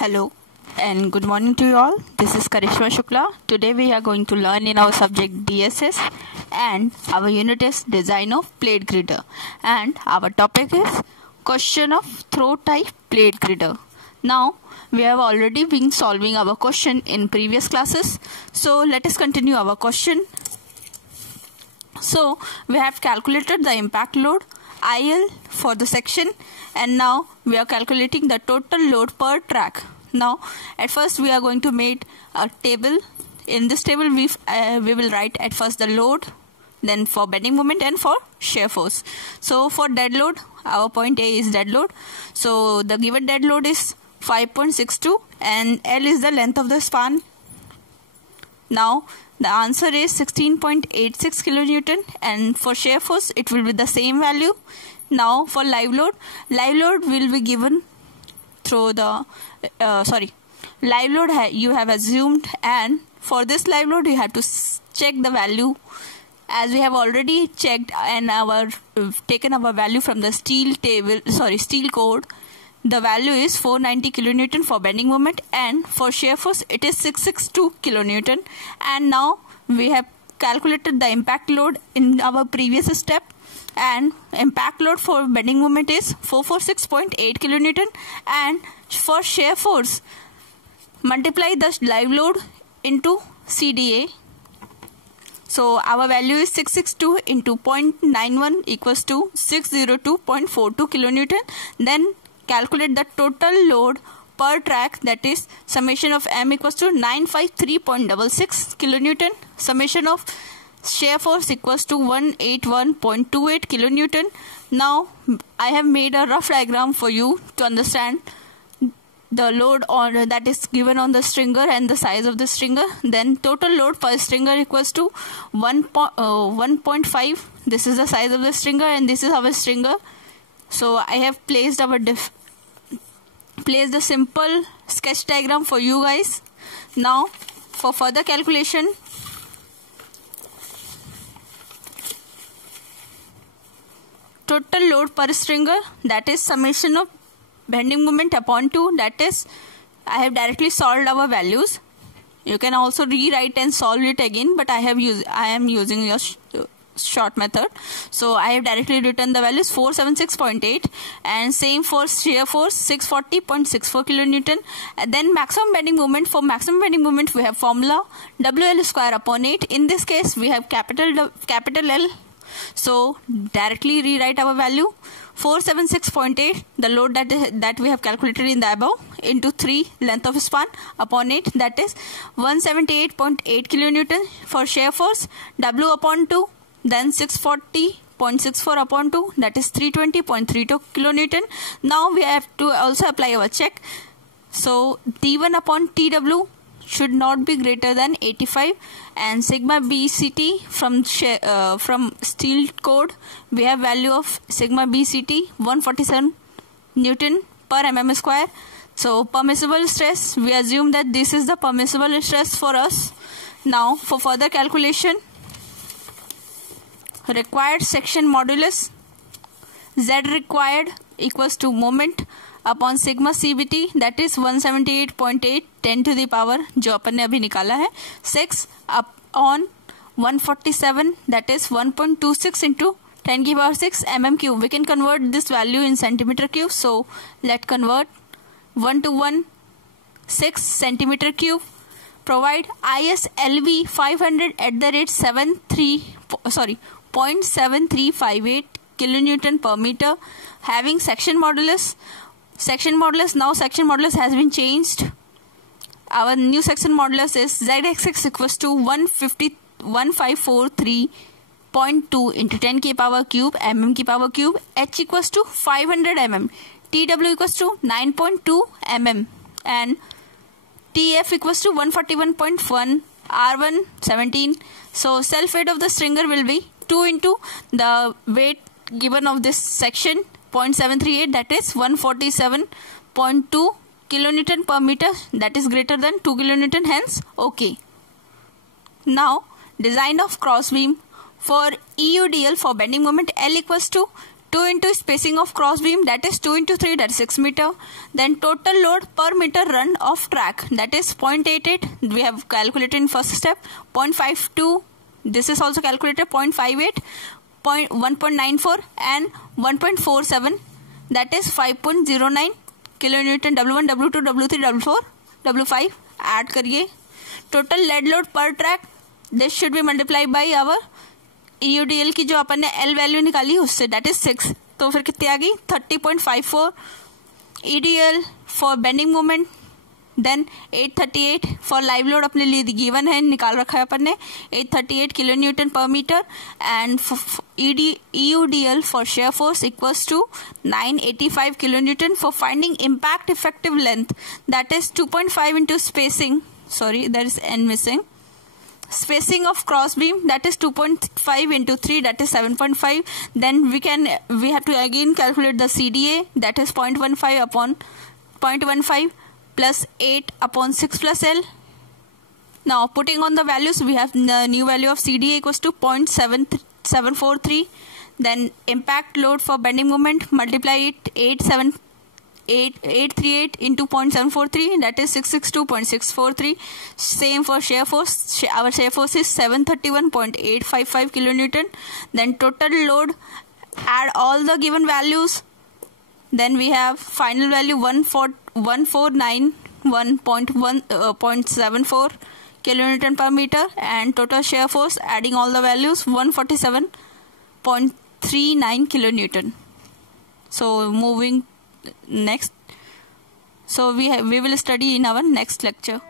Hello and good morning to you all. This is Karishma Shukla. Today we are going to learn in our subject DSS and our unit is design of plate grider, and our topic is question of throw type plate grider. Now we have already been solving our question in previous classes, so let us continue our question. So we have calculated the impact load IL for the section, and now we are calculating the total load per track. Now at first we are going to make a table. In this table we will write at first the load, then for bending moment and for shear force. So for dead load, our point A is dead load. So the given dead load is 5.62 and L is the length of the span. Now the answer is 16.86 kilonewton, and for shear force it will be the same value. Now for live load will be given through the live load you have assumed, and for this live load you have to check the value as we have already checked and taken our value from the steel code. The value is 490 kilonewton for bending moment, and for shear force it is 662 kilonewton. And now we have calculated the impact load in our previous step, and impact load for bending moment is 446.8 kilonewton, and for shear force multiply the live load into CDA. So our value is 662 into 0.91 equals to 602.42 kilonewton. Then calculate the total load per track, that is summation of M equals to 953.66 kilonewton. Summation of shear force equals to 181.28 kilonewton. Now I have made a rough diagram for you to understand the load that is given on the stringer and the size of the stringer. Then total load per stringer equals to 1.5. This is the size of the stringer and this is our stringer. So I have placed the simple sketch diagram for you guys. Now for further calculation, total load per stringer, that is summation of bending moment upon 2, that is I have directly solved our values. You can also rewrite and solve it again, but I am using a short method. So I have directly written the values 476.8, and same for shear force 640.64 kilonewton. And then maximum bending moment, for maximum bending moment we have formula WL square upon 8. In this case we have capital L. So directly rewrite our value 476.8, the load that we have calculated in the above, into 3 length of span upon 8, that is 178.8 kilonewton. For shear force W upon 2, then 640.64 upon 2, that is 320.32 kilonewton. Now we have to also apply our check. So T1 upon TW should not be greater than 85, and sigma BCT from steel code we have value of sigma BCT 147 Newton per mm square. So permissible stress, we assume that this is the permissible stress for us. Now for further calculation, required section modulus Z required equals to moment upon sigma CBT, that is 178.8 10 to the power जो अपन ने अभी निकाला है 6 upon 147, that is 1.26 into 10 की power 6 mm cube. We can convert this value in centimeter cube, so let's convert 1 to 1 6 centimeter cube. Provide ISLV 500 at the rate 0.7358 kilonewton per meter, having section modulus. Now section modulus has been changed. Our new section modulus is ZXX equals to 1543.2 into 10 की power cube mm की power cube. H equals to 500 mm, TW equals to 9.2 mm, and TF equals to 141.1, R1 17. So self weight of the stringer will be 2 into the weight given of this section 0.738, that is 147.2 kilonewton per meter, that is greater than 2 kilonewton, hence OK. Now design of cross beam for EUDL for bending moment L equals to 2 into spacing of cross beam, that is 2 into 3, that is 6 meter. Then total load per meter run of track, that is 0.88. We have calculated in first step. 0.52, this is also calculated. 0.58, 1.94 and 1.47, that is 5.09 kilonewton. W1, W2, W3, W4, W5 add करिए. Total lead load per track, this should be multiplied by our EUDL की जो अपन ने L value निकाली उससे, that is 6. तो फिर कितनी आ गई? 30.54 EDL for bending moment. Then 838 for live load अपने लिए गिवन है, निकाल रखा है अपन ने, 838 kilonewton per meter. And EUDL for shear force equals to 985 kilonewton. For finding impact effective length, that is 2.5 into spacing, sorry there is n missing, spacing of cross beam, that is 2.5 into 3, that is 7.5. Then we have to again calculate the CDA, that is 0.15 upon 0.15 plus 8 upon 6 plus L. Now putting on the values, we have the new value of CDA equals to 0.743. Then impact load for bending moment, multiply it 838 into 0.743, that is 662.643. Same for shear force. Our shear force is 731.855 kilonewton. Then total load, add all the given values. Then we have final value 1491.74 kilonewton per meter, and total shear force, adding all the values, 147.39 kilonewton. So moving next, so we will study in our next lecture.